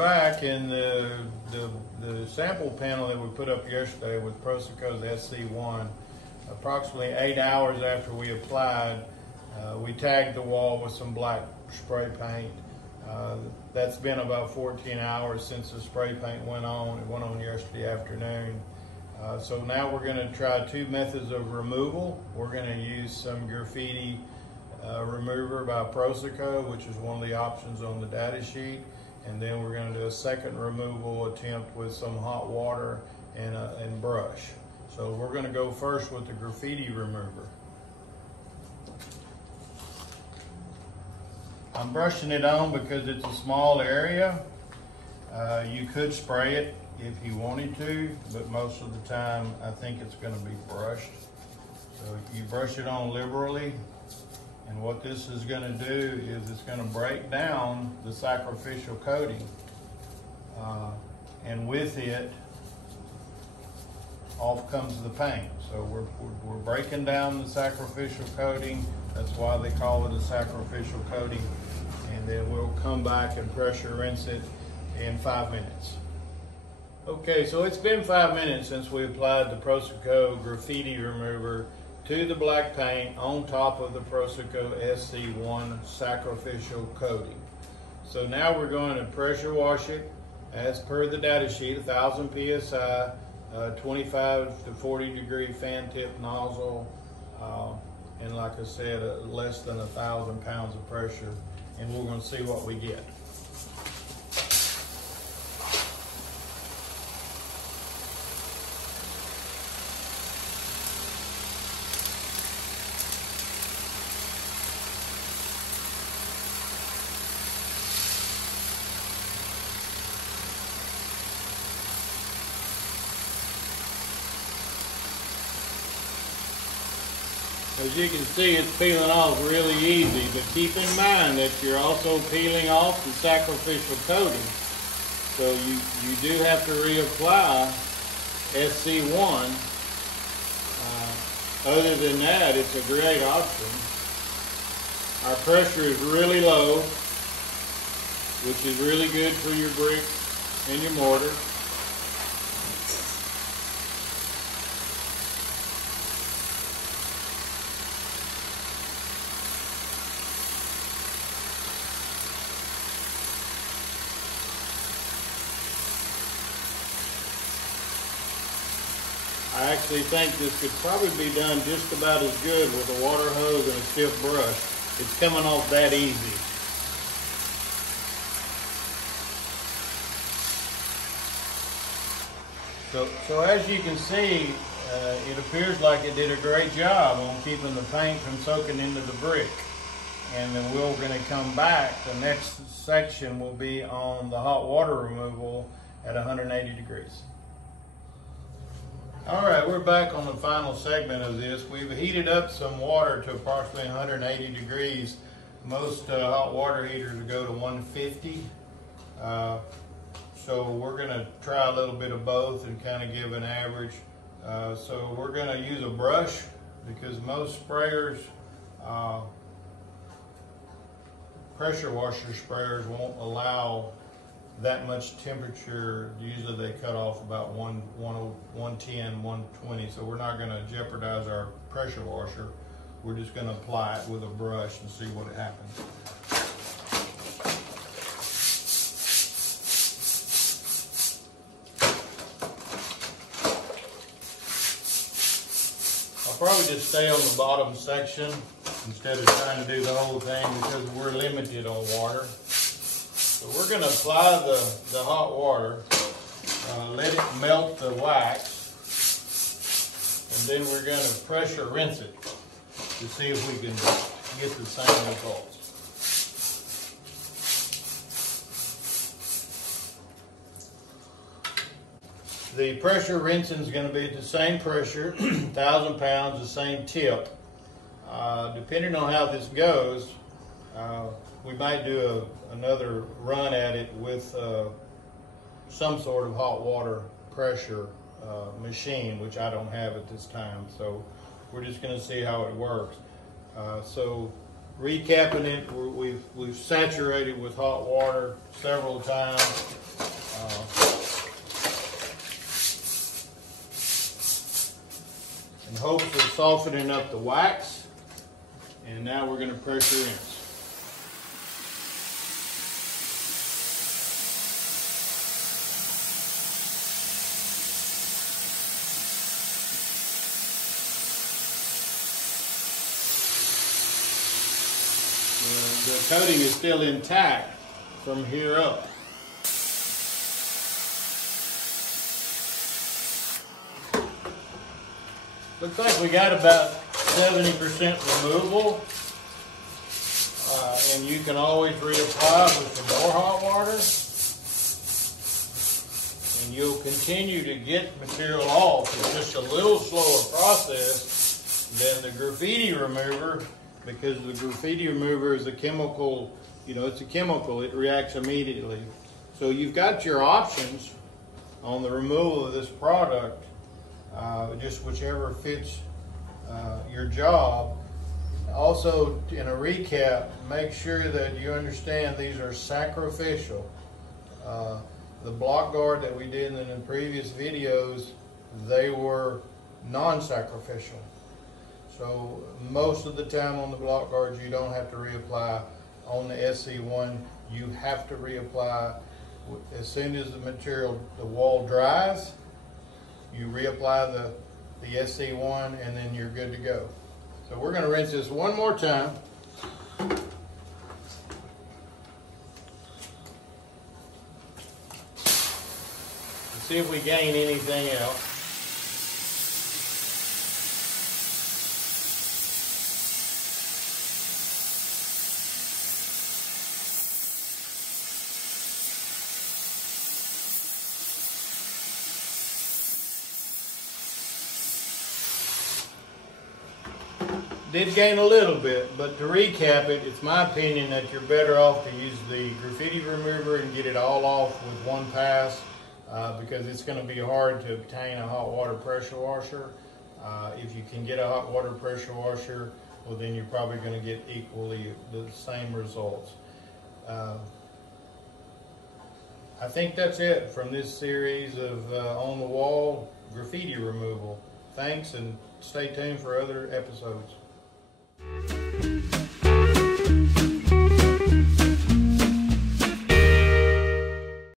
back, and the sample panel that we put up yesterday with PROSOCO's SC1, approximately 8 hours after we applied, we tagged the wall with some black spray paint. That's been about 14 hours since the spray paint went on. It went on yesterday afternoon. So now we're going to try two methods of removal. We're going to use some graffiti remover by PROSOCO, which is one of the options on the data sheet. And then we're going to do a second removal attempt with some hot water and brush. So we're going to go first with the graffiti remover. I'm brushing it on because it's a small area. You could spray it if you wanted to, but most of the time I think it's going to be brushed. So you brush it on liberally, and what this is going to do is it's going to break down the sacrificial coating, and with it off comes the paint. So we're breaking down the sacrificial coating. That's why they call it a sacrificial coating. And then we'll come back and pressure rinse it in 5 minutes. Okay, so it's been 5 minutes since we applied the PROSOCO graffiti remover to the black paint on top of the PROSOCO SC1 sacrificial coating. So now we're going to pressure wash it as per the data sheet, 1000 psi, 25 to 40 degree fan tip nozzle, and like I said, less than 1,000 pounds of pressure, and we're going to see what we get. As you can see, it's peeling off really easy, but keep in mind that you're also peeling off the sacrificial coating. So you do have to reapply SC1. Other than that, it's a great option. Our pressure is really low, which is really good for your brick and your mortar. I actually think this could probably be done just about as good with a water hose and a stiff brush. It's coming off that easy. So as you can see, it appears like it did a great job on keeping the paint from soaking into the brick. And then we're going to come back. The next section will be on the hot water removal at 180 degrees. All right, we're back on the final segment of this. We've heated up some water to approximately 180 degrees. Most hot water heaters go to 150. So we're going to try a little bit of both and kind of give an average. So we're going to use a brush because most sprayers, pressure washer sprayers, won't allow that much temperature. Usually they cut off about 110, 120, so we're not going to jeopardize our pressure washer. We're just going to apply it with a brush and see what happens. I'll probably just stay on the bottom section instead of trying to do the whole thing because we're limited on water. So we're going to apply the hot water, let it melt the wax, and then we're going to pressure rinse it to see if we can get the same results. The pressure rinsing is going to be at the same pressure, 1,000 pounds, the same tip. Depending on how this goes, we might do another run at it with some sort of hot water pressure machine, which I don't have at this time. So we're just going to see how it works. So recapping it, we've saturated with hot water several times. In hopes of softening up the wax. And now we're going to pressure rinse. The coating is still intact from here up. Looks like we got about 70% removal, and you can always reapply with some more hot water, and you'll continue to get material off. It's just a little slower process than the graffiti remover, because the graffiti remover is a chemical, it's a chemical, it reacts immediately. So you've got your options on the removal of this product, just whichever fits your job. Also, in a recap, make sure that you understand these are sacrificial. The block guard that we did in the previous videos, they were non-sacrificial. So most of the time on the block guards, you don't have to reapply. On the SC1, you have to reapply. As soon as the wall dries, you reapply the SC1, and then you're good to go. So we're going to rinse this one more time. See if we gain anything else. Did gain a little bit, but to recap it, it's my opinion that you're better off to use the graffiti remover and get it all off with one pass, because it's going to be hard to obtain a hot water pressure washer. If you can get a hot water pressure washer, well, then you're probably going to get equally the same results. I think that's it from this series of on the wall graffiti removal. Thanks, and stay tuned for other episodes.